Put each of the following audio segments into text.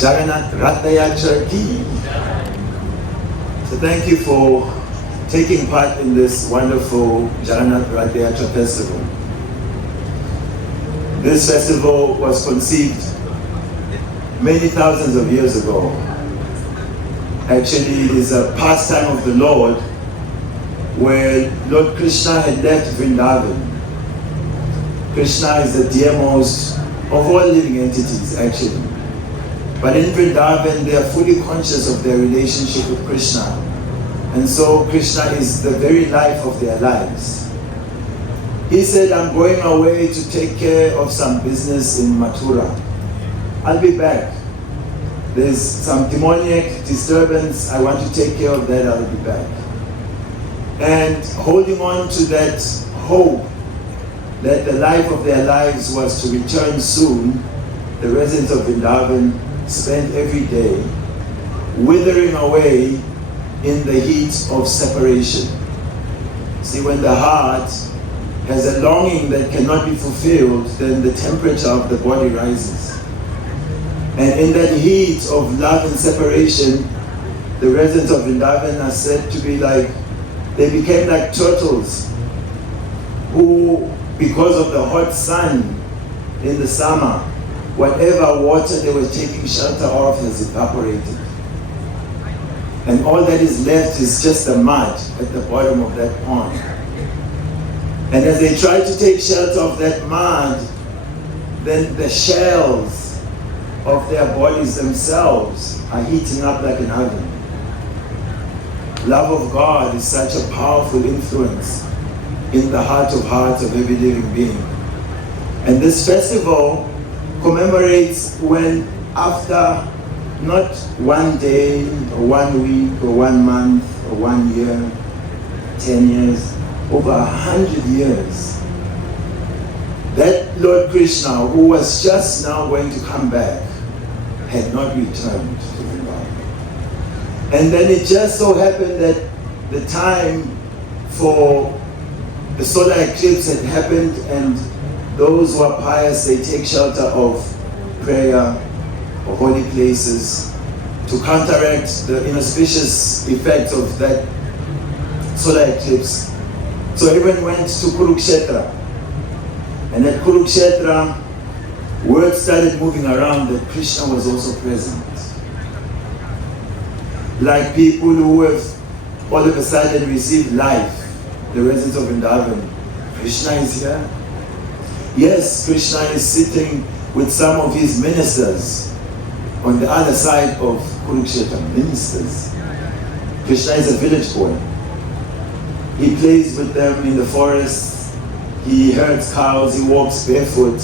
Jagannath Ratha Yatra Ki. So thank you for taking part in this wonderful Jagannath Ratha Yatra festival. This festival was conceived many thousands of years ago. Actually, it is a pastime of the Lord where Lord Krishna had left Vrindavan. Krishna is the dearmost of all living entities, actually. But in Vrindavan, they are fully conscious of their relationship with Krishna. And so Krishna is the very life of their lives. He said, I'm going away to take care of some business in Mathura. I'll be back. There's some demoniac disturbance. I want to take care of that. I'll be back. And holding on to that hope that the life of their lives was to return soon, the residents of Vrindavan spent every day withering away in the heat of separation. See, when the heart has a longing that cannot be fulfilled, then the temperature of the body rises. And in that heat of love and separation, the residents of Vrindavan are said to be like, they became like turtles who, because of the hot sun in the summer, whatever water they were taking shelter of has evaporated. And all that is left is just the mud at the bottom of that pond. And as they try to take shelter of that mud, then the shells of their bodies themselves are heating up like an oven. Love of God is such a powerful influence in the heart of hearts of every living being. And this festival commemorates when, after not one day or 1 week or 1 month or 1 year, 10 years, over 100 years, that Lord Krishna, who was just now going to come back, had not returned to Vrindavan. And then it just so happened that the time for the solar eclipse had happened, and those who are pious, they take shelter of prayer or holy places to counteract the inauspicious effects of that solar eclipse. So everyone went to Kurukshetra. And at Kurukshetra, word started moving around that Krishna was also present. Like people who have all of a sudden received life, the residents of Vrindavan. Krishna is here. Yes, Krishna is sitting with some of his ministers on the other side of Kurukshetra. Ministers. Krishna is a village boy. He plays with them in the forest. He herds cows. He walks barefoot.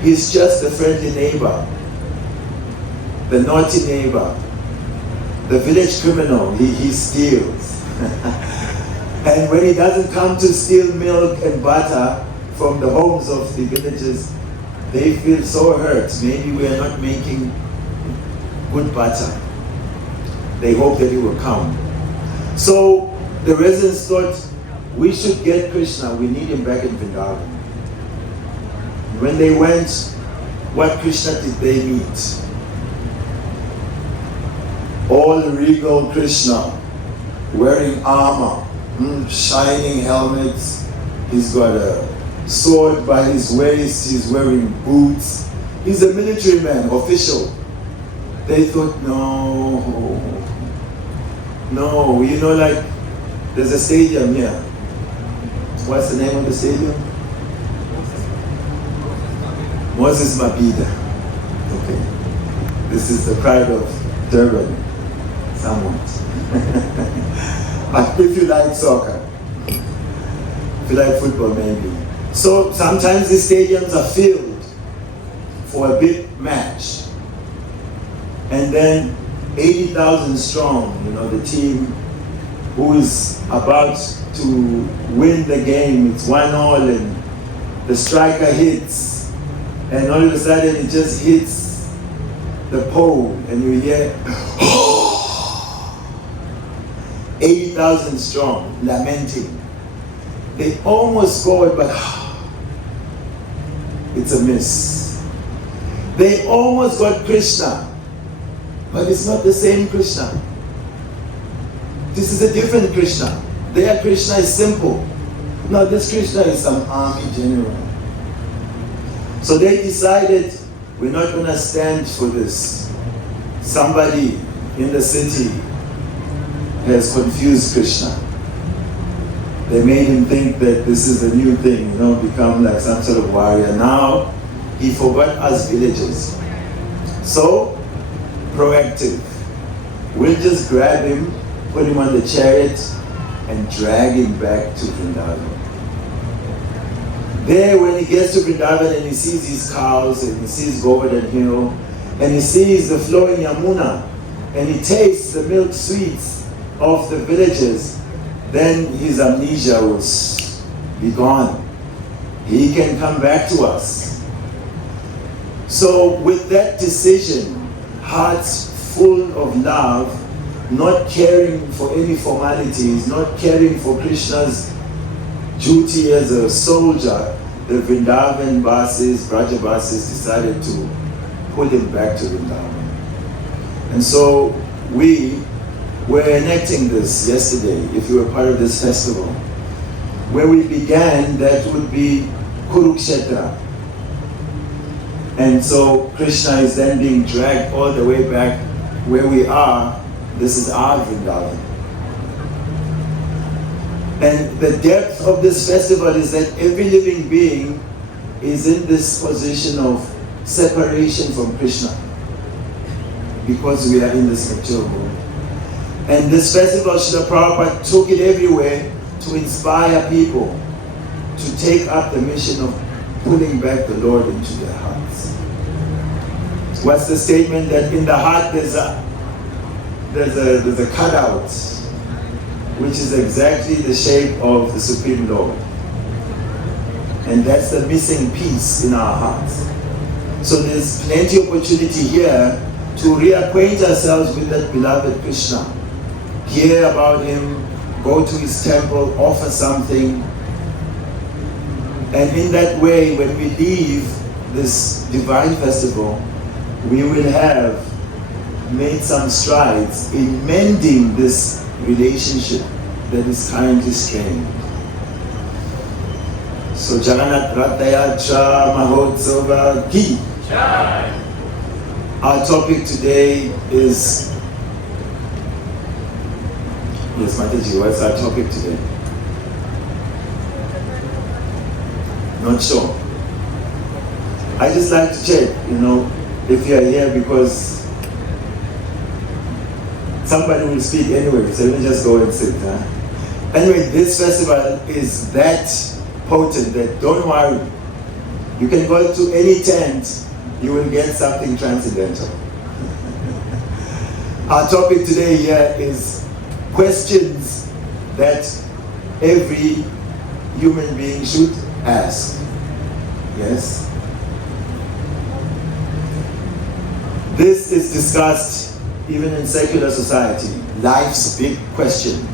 He's just a friendly neighbor, the naughty neighbor, the village criminal. He steals. And when he doesn't come to steal milk and butter from the homes of the villagers, they feel so hurt. Maybe we are not making good butter. They hope that he will come. So the residents thought, we should get Krishna. We need him back in Vrindavan. When they went, what Krishna did they meet? All regal Krishna, wearing armor, shining helmets. He's got a sword by his waist. He's wearing boots. He's a military man, official. They thought, no, you know, like there's a stadium here. What's the name of the stadium? Moses Mabhida. Okay. This is the pride of Durban, somewhat. But if you like soccer, if you like football maybe. So sometimes the stadiums are filled for a big match. And then 80,000 strong, you know, the team who is about to win the game, it's 1-1 and the striker hits, and all of a sudden it just hits the pole and you hear 80,000 strong lamenting. They almost scored, but it's a miss. They almost got Krishna, But it's not the same Krishna. This is a different Krishna. Their Krishna is simple. Now this Krishna is some army general. So they decided, we're not going to stand for this. Somebody in the city has confused Krishna. They made him think that this is a new thing, become like some sort of warrior. Now, he forgot us villagers. So, proactive. We'll just grab him, put him on the chariot, and drag him back to Vrindavan. There, when he gets to Vrindavan and he sees his cows, and he sees Govardhan Hill, and he sees the flowing Yamuna, and he tastes the milk sweets of the villages, then his amnesia will be gone. He can come back to us. So with that decision, hearts full of love, not caring for any formalities, not caring for Krishna's duty as a soldier, the Vrindavan Vasis, Braja Vasis decided to put him back to Vrindavan. And so we were enacting this yesterday, if you were part of this festival. Where we began, that would be Kurukshetra. And so Krishna is then being dragged all the way back where we are. This is our Vrindavan. And the depth of this festival is that every living being is in this position of separation from Krishna, because we are in this mature world. And this festival, Srila Prabhupada took it everywhere to inspire people to take up the mission of pulling back the Lord into their hearts. What's the statement? That in the heart there's a cutout, which is exactly the shape of the Supreme Lord. And that's the missing piece in our hearts. So there's plenty of opportunity here to reacquaint ourselves with that beloved Krishna. Hear about him, go to his temple, offer something. And in that way, when we leave this divine festival, we will have made some strides in mending this relationship that is currently strained. So Jagannath Ratayatra Mahotsava Ki. Our topic today is, yes, Mataji, what's our topic today? Not sure. I just like to check, if you are here, because somebody will speak anyway, so let me just go and sit. Anyway, this festival is that potent that, don't worry, you can go to any tent, you will get something transcendental. Our topic today here is questions that every human being should ask. Yes? This is discussed even in secular society, life's big questions.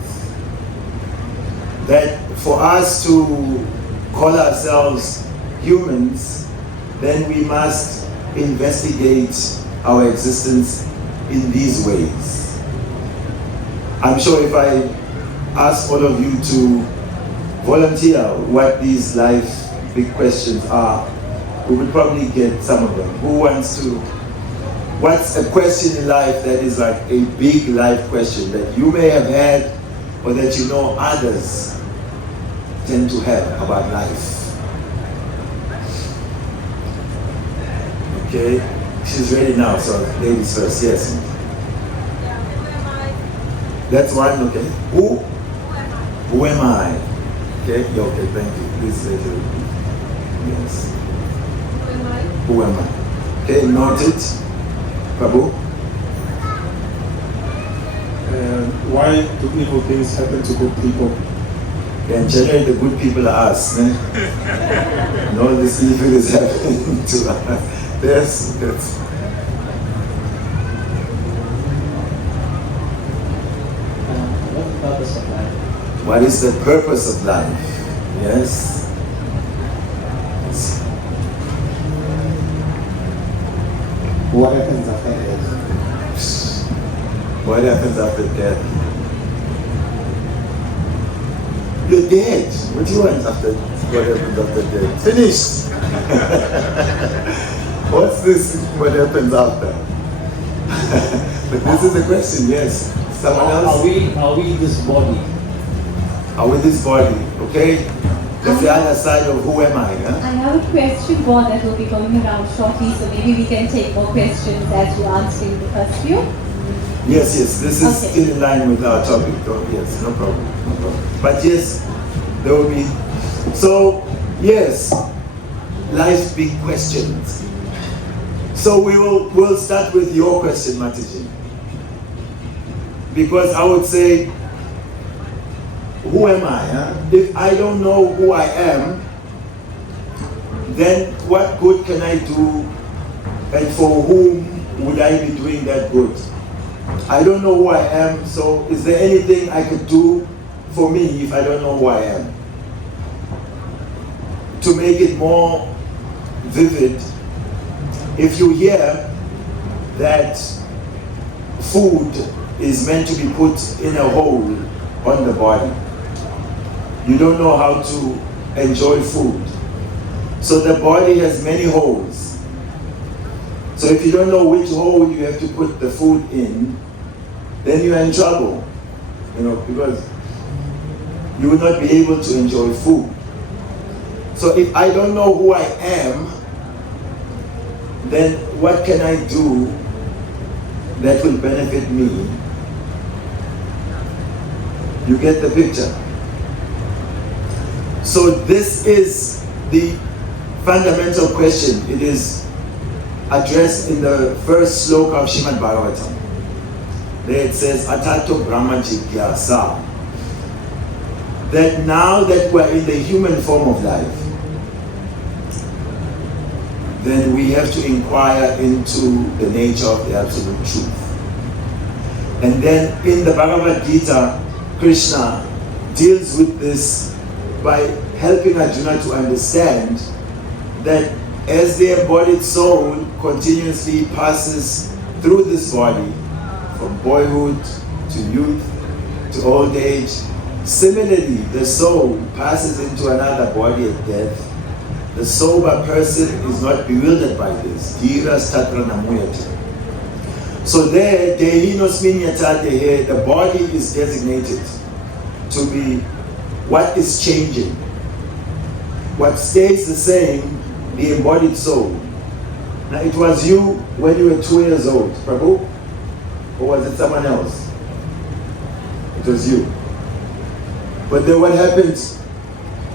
That for us to call ourselves humans, then we must investigate our existence in these ways. I'm sure if I ask all of you to volunteer what these life big questions are, we will probably get some of them. Who wants to? What's a question in life that is like a big life question that you may have had, or that others tend to have about life? Okay, she's ready now, so ladies first, yes. That's one, okay. Who? Who am I? Okay, okay, thank you. Please let her. Yes. Who am I? Okay, noted. Prabhu? Why do evil things happen to good people? And generally the good people are us. And all this evil is happening to us. Yes. What is the purpose of life? Yes. What happens after death? What happens after death? You're dead. What do you want after? What happens after death? Finished. What's this? What happens after? But this is the question. Yes. Someone else? Are we this body? Are we this body? Okay. That's the other side of who am I? Huh? I have a question board that will be going around shortly, so maybe we can take more questions as you answering the first few. Yes. This is Okay. still in line with our topic. Oh, yes, no problem. But yes, there will be. So, yes, life's big questions. So we'll start with your question, Matiji. Because I would say, who am I? Huh? If I don't know who I am, then what good can I do, and for whom would I be doing that good? I don't know who I am, so is there anything I could do for me if I don't know who I am? To make it more vivid, if you hear that food is meant to be put in a hole on the body, you don't know how to enjoy food. So the body has many holes. So if you don't know which hole you have to put the food in, then you're in trouble, because you will not be able to enjoy food. So if I don't know who I am, then what can I do that will benefit me? You get the picture? So this is the fundamental question. It is addressed in the first sloka of Srimad Bhagavatam. There it says, Atato Brahma Jigyasa. That now that we're in the human form of life, then we have to inquire into the nature of the absolute truth. And then in the Bhagavad Gita, Krishna deals with this by helping Arjuna to understand that as the embodied soul continuously passes through this body, from boyhood to youth to old age, similarly the soul passes into another body at death. The sober person is not bewildered by this. So there, the body is designated to be what is changing. What stays the same, the embodied soul. Now it was you when you were 2 years old, Prabhu? Or was it someone else? It was you. But then what happened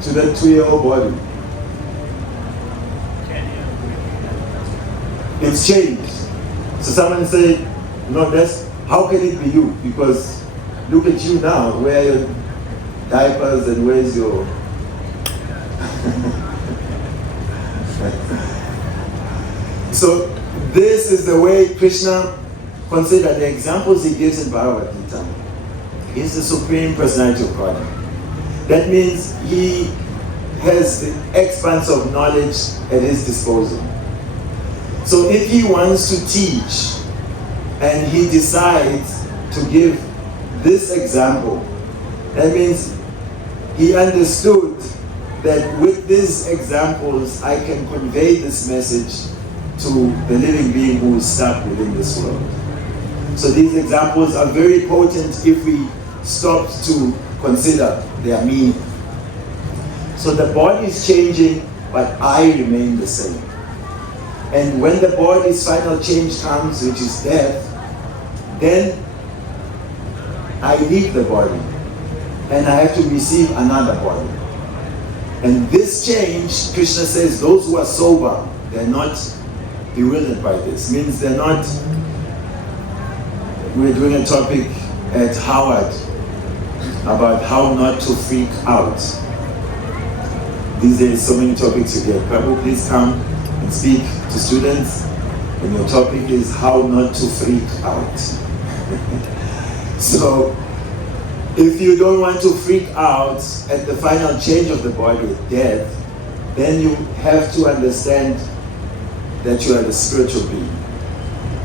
to that 2-year-old body? It's changed. So someone say, no, how can it be you? Because look at you now, where your diapers and where's your... So this is the way Krishna considered the examples he gives in Bhagavad Gita. He is the Supreme Personality of God. That means he has the expanse of knowledge at his disposal. So if he wants to teach and he decides to give this example, that means he understood that with these examples I can convey this message to the living being who is stuck within this world. So these examples are very potent if we stop to consider their meaning. So the body is changing, but I remain the same. And when the body's final change comes, which is death, then I leave the body and I have to receive another body. And this change, Krishna says, those who are sober, they're not bewildered by this. Means they're not... We're doing a topic at Howard about how not to freak out. These days, so many topics you get. Prabhu, please come and speak to students. And your topic is how not to freak out. So, if you don't want to freak out at the final change of the body, death, then you have to understand that you are the spiritual being.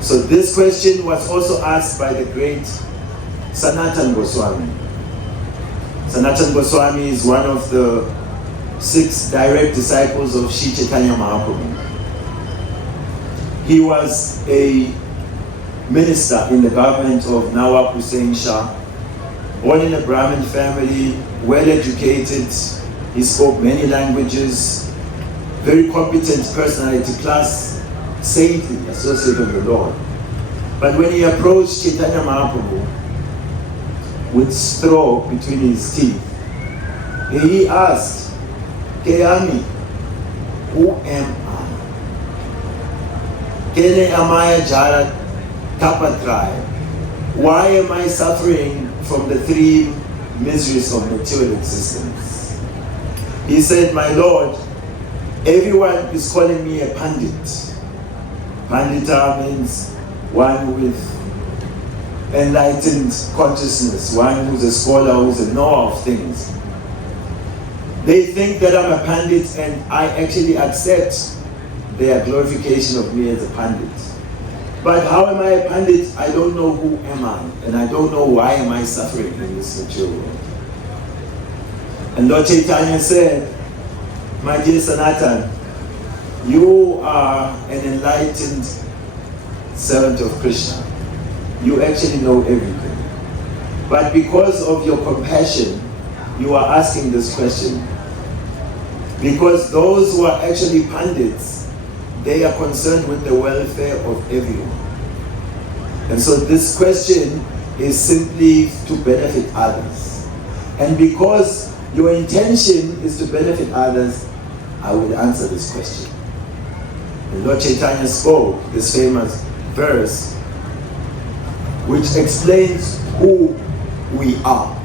So this question was also asked by the great Sanatana Goswami. Sanatana Goswami is one of the 6 direct disciples of Sri Caitanya Mahaprabhu. He was a minister in the government of Nawab Hussain Shah, born in a Brahmin family, well educated. He spoke many languages, very competent personality, class, saintly, associate of the Lord. But when he approached Caitanya Mahaprabhu with straw between his teeth, he asked, Kayami, who am I? Kene amaya jara tapatrai. Why am I suffering from the 3 miseries of material existence? He said, my Lord, everyone is calling me a pandit. Pandita means one with enlightened consciousness, one who's a scholar, who's a knower of things. They think that I'm a pandit, and I actually accept their glorification of me as a pandit. But how am I a pandit? I don't know who am I, and I don't know why am I suffering in this material world. And Lord Caitanya said, my dear Sanatan, you are an enlightened servant of Krishna. You actually know everything. But because of your compassion, you are asking this question. Because those who are actually pandits, they are concerned with the welfare of everyone. And so this question is simply to benefit others. And because your intention is to benefit others, I will answer this question. And Lord Caitanya spoke this famous verse which explains who we are.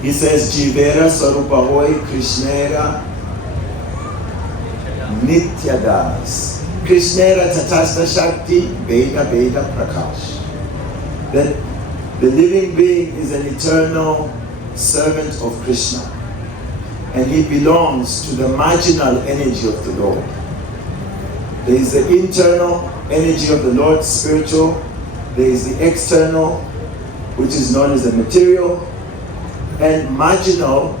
He says, Jivera Sarupa Hoy Krishnera Nityadas. Krishnera Tatasta Shakti Veda Veda Prakash. That the living being is an eternal servant of Krishna. And he belongs to the marginal energy of the Lord. There is the internal energy of the Lord, spiritual. There is the external, which is known as the material. And marginal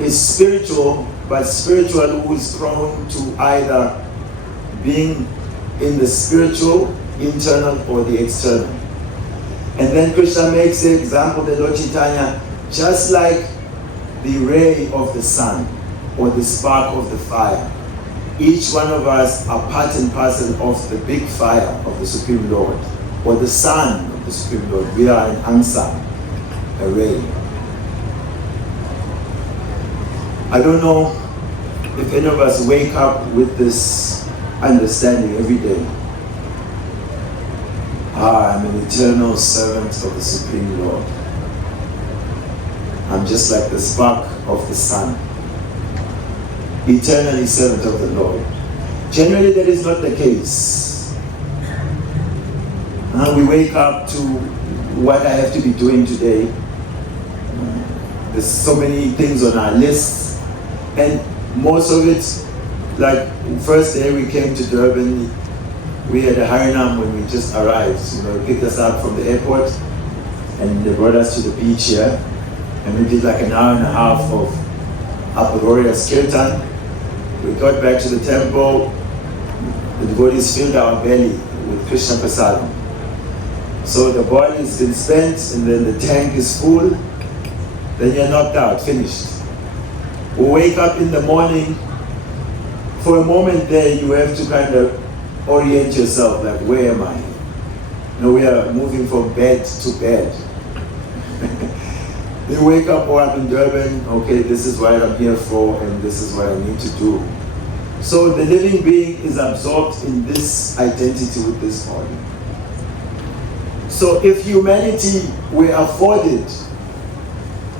is spiritual, but spiritual who is prone to either being in the spiritual, internal, or the external. And then Krishna makes the example, the Lord Chaitanya, just like the ray of the sun or the spark of the fire. Each one of us are part and parcel of the big fire of the Supreme Lord, or the sun of the Supreme Lord. We are an ansa, a ray. I don't know if any of us wake up with this understanding every day. I'm an eternal servant of the Supreme Lord. I'm just like the spark of the sun, eternally servant of the Lord. Generally, that is not the case. We wake up to what I have to be doing today. There's so many things on our lists, and most of it, like first day we came to Durban, we had a Harinam when we just arrived. They picked us up from the airport and they brought us to the beach here, and we did like an hour and a half of uproarious kirtan. We got back to the temple, the devotees filled our belly with Krishna Prasadam. So the body has been spent, and then the tank is full, then you're knocked out, finished. We wake up in the morning, for a moment there you have to kind of orient yourself, like where am I? We are moving from bed to bed. You wake up, I'm in Durban, okay, this is what I'm here for, and this is what I need to do. So the living being is absorbed in this identity with this body. So if humanity were afforded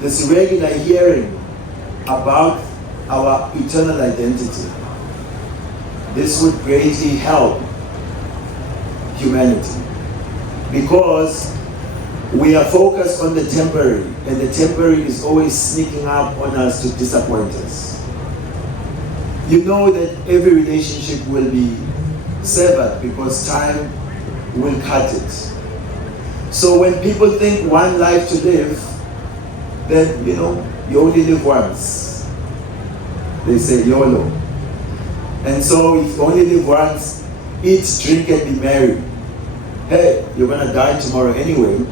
this regular hearing about our eternal identity, this would greatly help humanity. Because we are focused on the temporary, and the temporary is always sneaking up on us to disappoint us. You know that every relationship will be severed because time will cut it. So when people think one life to live, then you only live once. They say YOLO. And so if you only live once, eat, drink, and be merry. Hey, you're gonna die tomorrow anyway.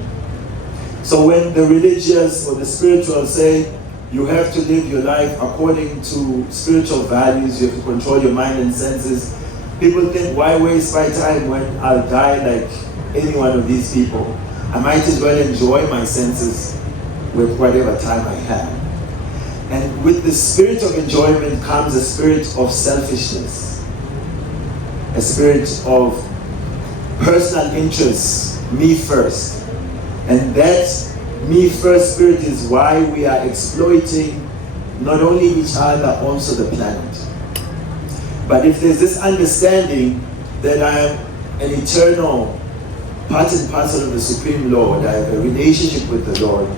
So when the religious or the spiritual say you have to live your life according to spiritual values, you have to control your mind and senses, people think, why waste my time when I'll die like any one of these people? I might as well enjoy my senses with whatever time I have. And with the spirit of enjoyment comes a spirit of selfishness, a spirit of personal interest, me first. And that me first spirit is why we are exploiting not only each other, also the planet. But if there's this understanding that I am an eternal part and parcel of the Supreme Lord, I have a relationship with the Lord,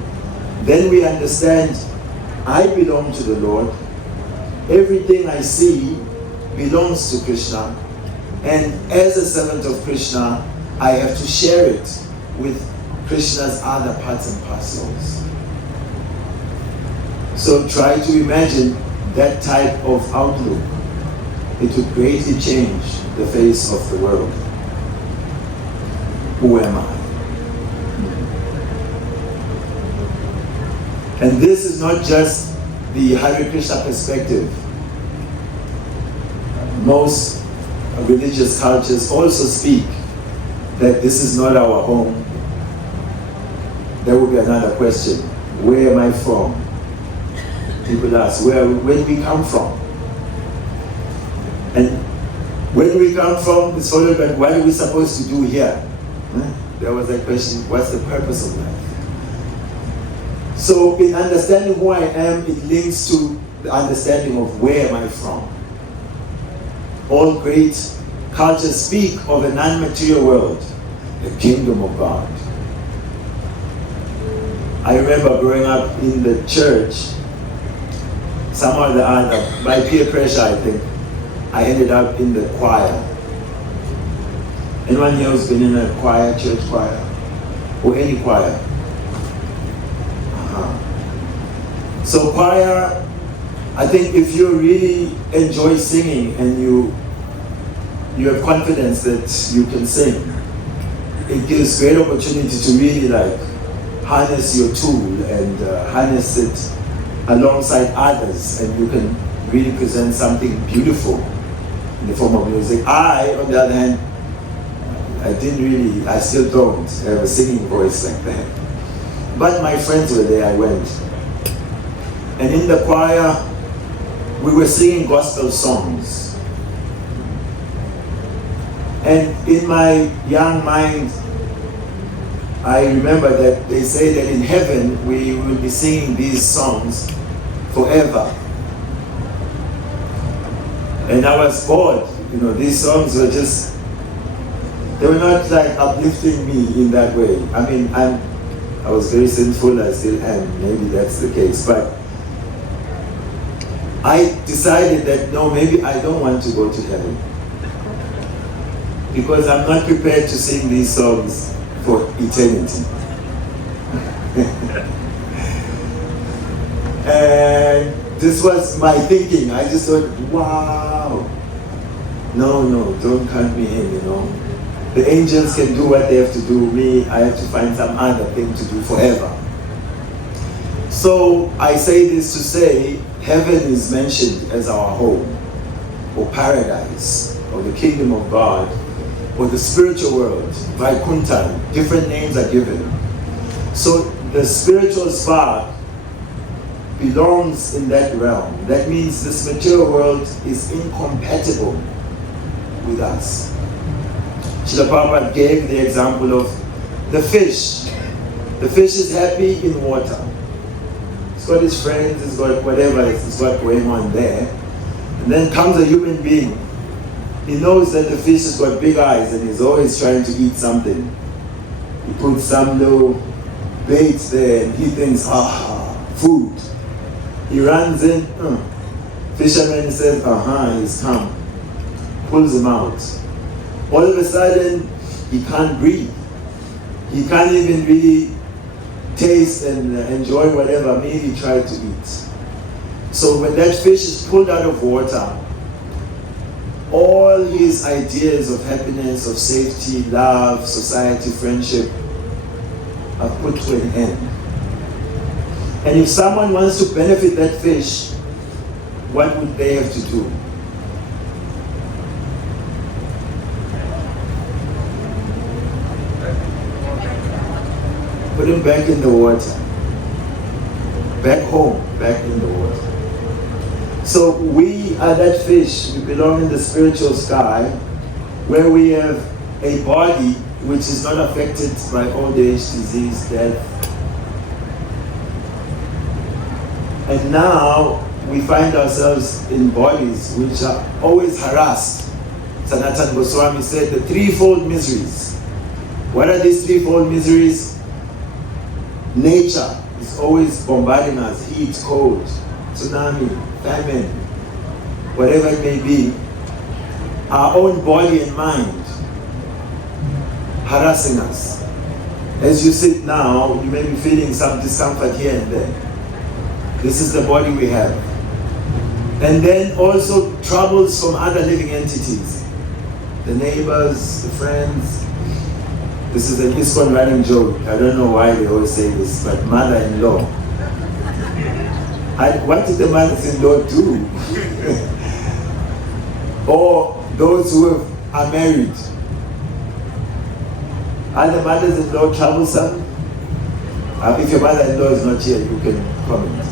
then we understand I belong to the Lord. Everything I see belongs to Krishna. And as a servant of Krishna, I have to share it with Krishna's other parts and parcels. So try to imagine that type of outlook. It would greatly change the face of the world. Who am I? And this is not just the Hare Krishna perspective. Most religious cultures also speak that this is not our home. There will be another question. Where am I from? People ask, where do we come from? And when we come from, it's followed by what are we supposed to do here? There was a question, what's the purpose of life? So in understanding who I am, it links to the understanding of where am I from. All great cultures speak of a non-material world, the kingdom of God. I remember growing up in the church, somehow or the other, by peer pressure I think, I ended up in the choir. Anyone here who's been in a choir, church choir? Or any choir? So choir, I think if you really enjoy singing and you have confidence that you can sing, it gives great opportunity to really harness your tool and harness it alongside others, and you can really present something beautiful in the form of music. I, on the other hand, I still don't have a singing voice like that. But my friends were there, I went. And in the choir, we were singing gospel songs. And in my young mind, I remember that they say that in heaven we will be singing these songs forever. And I was bored. These songs were they were not uplifting me in that way. I mean, I was very sinful, I still am, maybe that's the case. But I decided that no, maybe I don't want to go to heaven. Because I'm not prepared to sing these songs for eternity. And this was my thinking. I just thought, wow. No, don't count me in, The angels can do what they have to do. Me, I have to find some other thing to do forever. So I say this to say, heaven is mentioned as our home, or paradise, or the kingdom of God, or the spiritual world, Vaikuntha. Different names are given. So the spiritual spark belongs in that realm. That means this material world is incompatible with us. Srila Prabhupada gave the example of the fish. The fish is happy in water. It's got his friends, it's got whatever it's got going on there. And then comes a human being. He knows that the fish has got big eyes and he's always trying to eat something. He puts some little bait there and he thinks, food. He runs in, Fisherman says, he's come. Pulls him out. all of a sudden he can't breathe. He can't even really taste and enjoy whatever meal he tried to eat. So when that fish is pulled out of water, all his ideas of happiness, of safety, love, society, friendship are put to an end. And if someone wants to benefit that fish, what would they have to do? Put him back in the water. Back home, back in the water. So we are that fish. We belong in the spiritual sky, where we have a body which is not affected by old age, disease, death. And now we find ourselves in bodies which are always harassed. Sanatan Goswami said the threefold miseries. What are these threefold miseries? Nature is always bombarding us, heat, cold, tsunami, famine, whatever it may be. Our own body and mind harassing us. As you sit now, you may be feeling some discomfort here and there. This is the body we have. And then also troubles from other living entities. The neighbors, the friends. This is an ISKCON running joke. I don't know why they always say this, but mother-in-law. What did the mothers-in-law do? Or those who are married. Are the mothers-in-law troublesome? If your mother-in-law is not here, you can comment.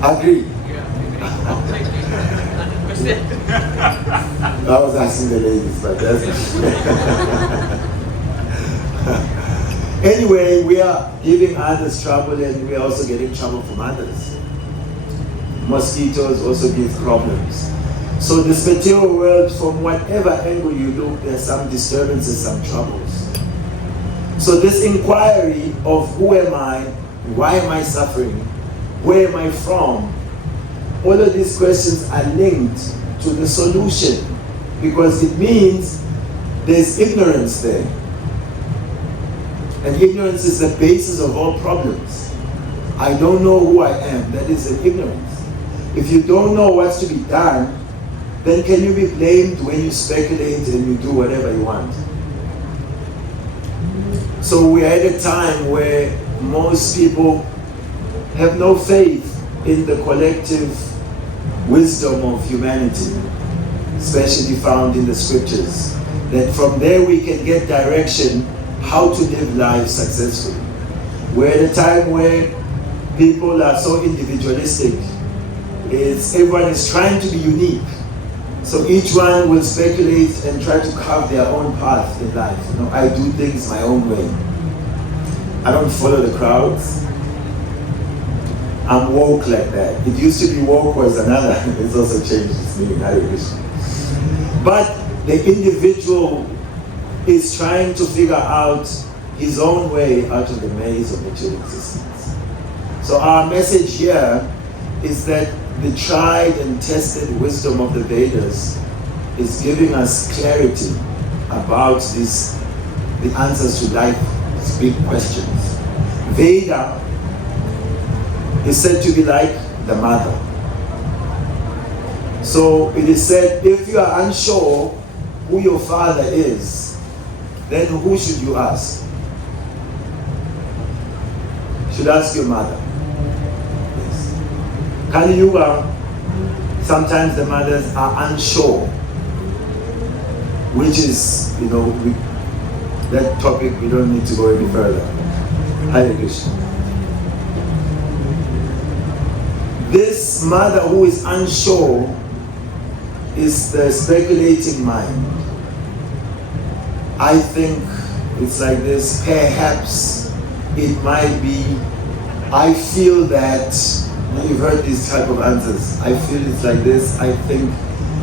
Agree? I was asking the ladies, but that's anyway, we are giving others trouble and we are also getting trouble from others. Mosquitoes also give problems. So this material world, from whatever angle you look, there's some disturbances, some troubles. So this inquiry of who am I, why am I suffering, where am I from, all of these questions are linked to the solution, because it means there's ignorance there. And ignorance is the basis of all problems. I don't know who I am. That is an ignorance. If you don't know what's to be done, then can you be blamed when you speculate and you do whatever you want? So we are at a time where most people have no faith in the collective wisdom of humanity, especially found in the scriptures, that from there we can get direction how to live life successfully. We're at a time where people are so individualistic. Everyone is trying to be unique. So each one will speculate and try to carve their own path in life. You know, I do things my own way. I don't follow the crowds. I'm woke like that. It used to be woke was another. It's also changed its meaning. Hare Krishna. But the individual is trying to figure out his own way out of the maze of material existence. So our message here is that the tried and tested wisdom of the Vedas is giving us clarity about the answers to life's big questions. Veda is said to be like the mother. So it is said, if you are unsure who your father is, then who should you ask? You should ask your mother. Yes. Kali Yuga, sometimes the mothers are unsure, which is, that topic we don't need to go any further. Hare Krishna. This mother who is unsure is the speculating mind. I think it's like this, perhaps it might be, I feel that, you've heard these type of answers, I feel it's like this, I think.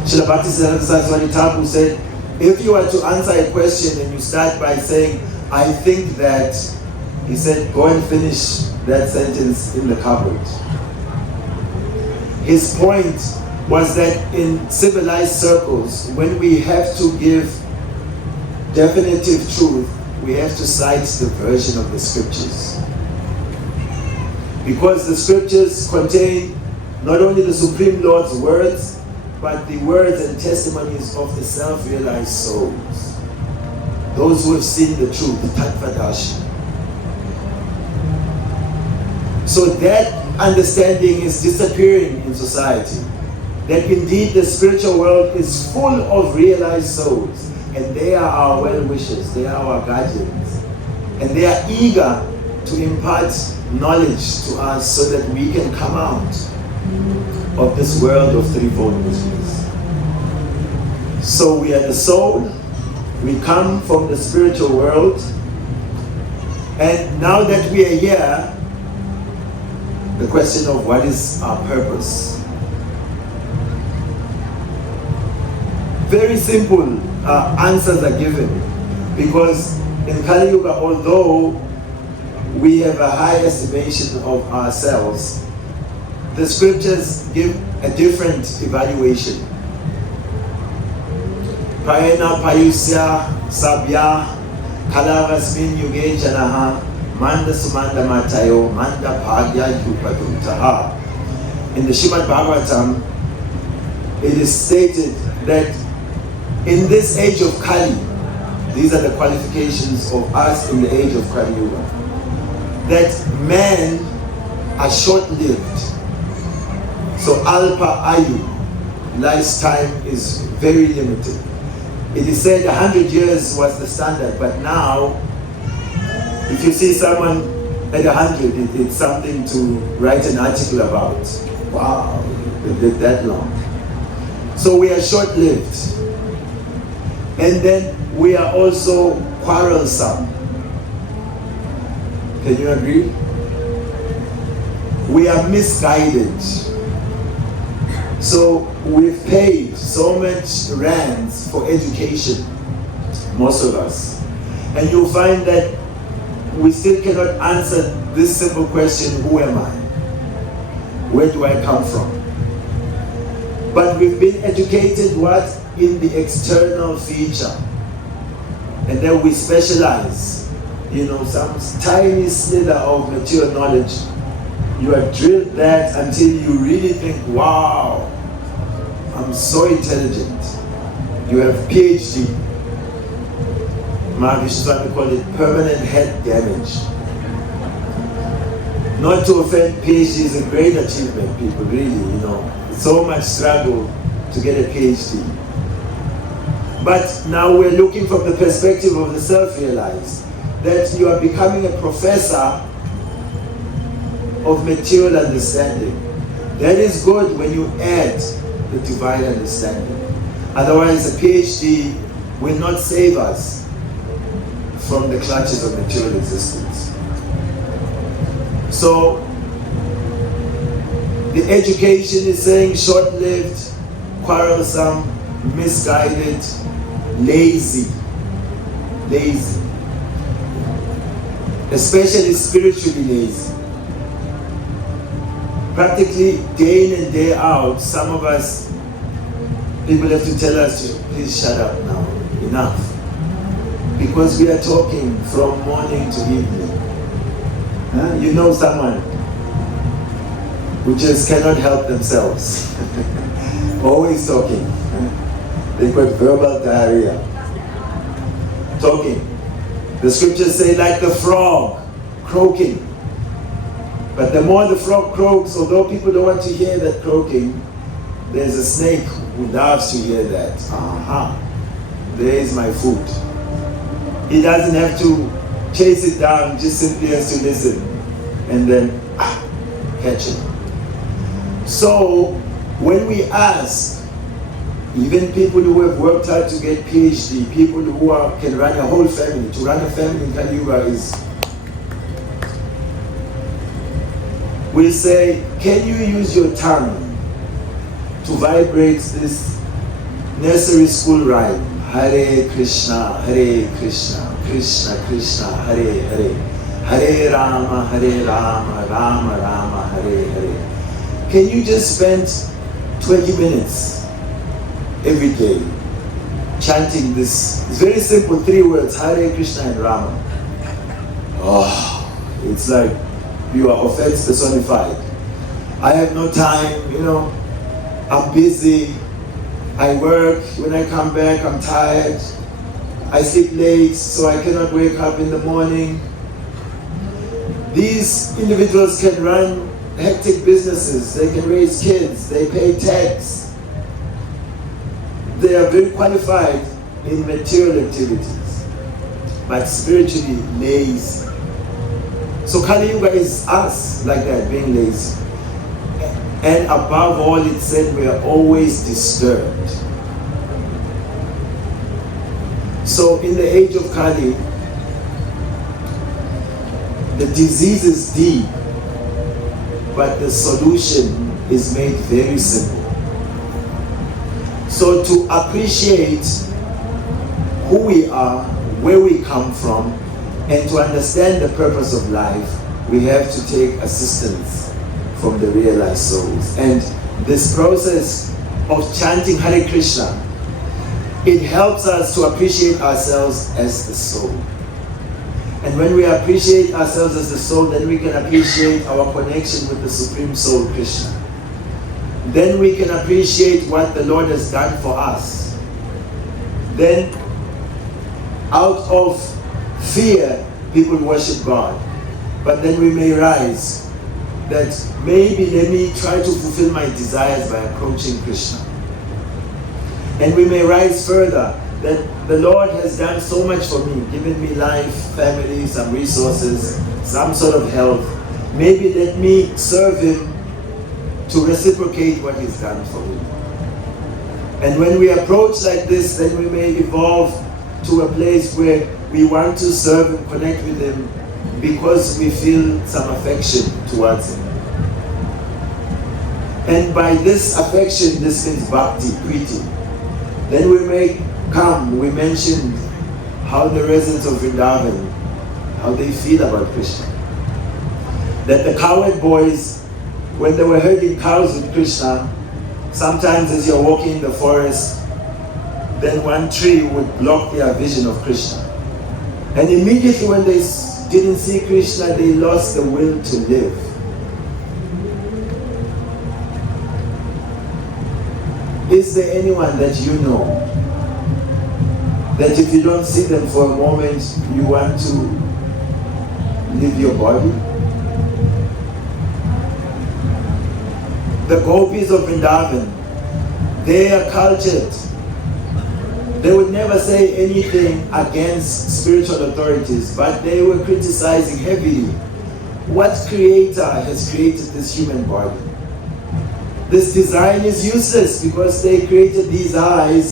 Srila Bhaktisiddhanta Saraswati Thakur said, if you were to answer a question and you start by saying, I think that, he said, go and finish that sentence in the cupboard. His point was that in civilized circles, when we have to give definitive truth, we have to cite the version of the scriptures. Because the scriptures contain not only the Supreme Lord's words, but the words and testimonies of the self-realized souls. Those who have seen the truth, Tattvadashi. So that understanding is disappearing in society. That indeed the spiritual world is full of realized souls, and they are our well-wishers, they are our guardians, and they are eager to impart knowledge to us so that we can come out of this world of threefold mysteries. So we are the soul, we come from the spiritual world, and now that we are here, the question of what is our purpose? Very simple answers are given, because in Kali Yuga, although we have a high estimation of ourselves, the scriptures give a different evaluation. Prayena payusya sabya kalavasmin yuge janaha manda sumanda matayo manda bhagya yupatuntaha. In the Srimad Bhagavatam, it is stated that in this age of Kali, these are the qualifications of us in the age of Kali Yuga, that men are short-lived. So Alpa Ayu, lifetime is very limited. It is said 100 years was the standard, but now, if you see someone at 100, it's something to write an article about. Wow, they lived that long. So we are short-lived. And then we are also quarrelsome. Can you agree? We are misguided. So we've paid so much rands for education, most of us. And you'll find that we still cannot answer this simple question, who am I? Where do I come from? But we've been educated what? In the external feature. And then we specialize. You know, some tiny slither of material knowledge. You are drilled that until you really think, wow, I'm so intelligent. You have PhD. Mahavishnu called it permanent head damage. Not to offend, PhD is a great achievement, people, really, you know. So much struggle to get a PhD. But now we're looking from the perspective of the self-realized, that you are becoming a professor of material understanding. That is good when you add the divine understanding. Otherwise, a PhD will not save us from the clutches of material existence. So, the education is saying short-lived, quarrelsome, misguided, lazy. Especially spiritually lazy. Practically day in and day out, some of us, people have to tell us to please shut up now, enough. Because we are talking from morning to evening. You know someone who just cannot help themselves. Always talking. They got verbal diarrhea. Talking. The scriptures say like the frog croaking. But the more the frog croaks, although people don't want to hear that croaking, there's a snake who loves to hear that. There is my food. He doesn't have to chase it down, just simply has to listen and then catch it. So when we ask, even people who have worked hard to get PhD, people who can run a whole family, to run a family in Kali Yuga is, we say, can you use your tongue to vibrate this nursery school rhyme? Hare Krishna, Krishna Krishna, Hare Hare, Hare Rama, Rama Rama, Hare Hare. Can you just spend 20 minutes every day, chanting this very simple 3 words, Hare Krishna and Rama. Oh, it's like you are offense personified. I have no time, I'm busy, I work, when I come back I'm tired, I sleep late so I cannot wake up in the morning. These individuals can run hectic businesses, they can raise kids, they pay tax. They are very qualified in material activities, but spiritually lazy. So Kali Yuga is us like that, being lazy. And above all, it said we are always disturbed. So in the age of Kali, the disease is deep, but the solution is made very simple. So to appreciate who we are, where we come from, and to understand the purpose of life, we have to take assistance from the realized souls. And this process of chanting Hare Krishna, it helps us to appreciate ourselves as the soul. And when we appreciate ourselves as the soul, then we can appreciate our connection with the Supreme Soul, Krishna. Then we can appreciate what the Lord has done for us. Then, out of fear, people worship God. But then we may rise that maybe let me try to fulfill my desires by approaching Krishna. And we may rise further that the Lord has done so much for me, given me life, family, some resources, some sort of health. Maybe let me serve Him to reciprocate what He's done for me. And when we approach like this, then we may evolve to a place where we want to serve and connect with Him because we feel some affection towards Him. And by this affection, this means bhakti, preeti. Then we may come, we mentioned how the residents of Vrindavan, how they feel about Krishna. That the cowherd boys, when they were herding cows with Krishna, sometimes as you're walking in the forest, then one tree would block their vision of Krishna. And immediately when they didn't see Krishna, they lost the will to live. Is there anyone that you know that if you don't see them for a moment, you want to leave your body? The gopis of Vrindavan, they are cultured. They would never say anything against spiritual authorities, but they were criticizing heavily what creator has created this human body. This design is useless because they created these eyes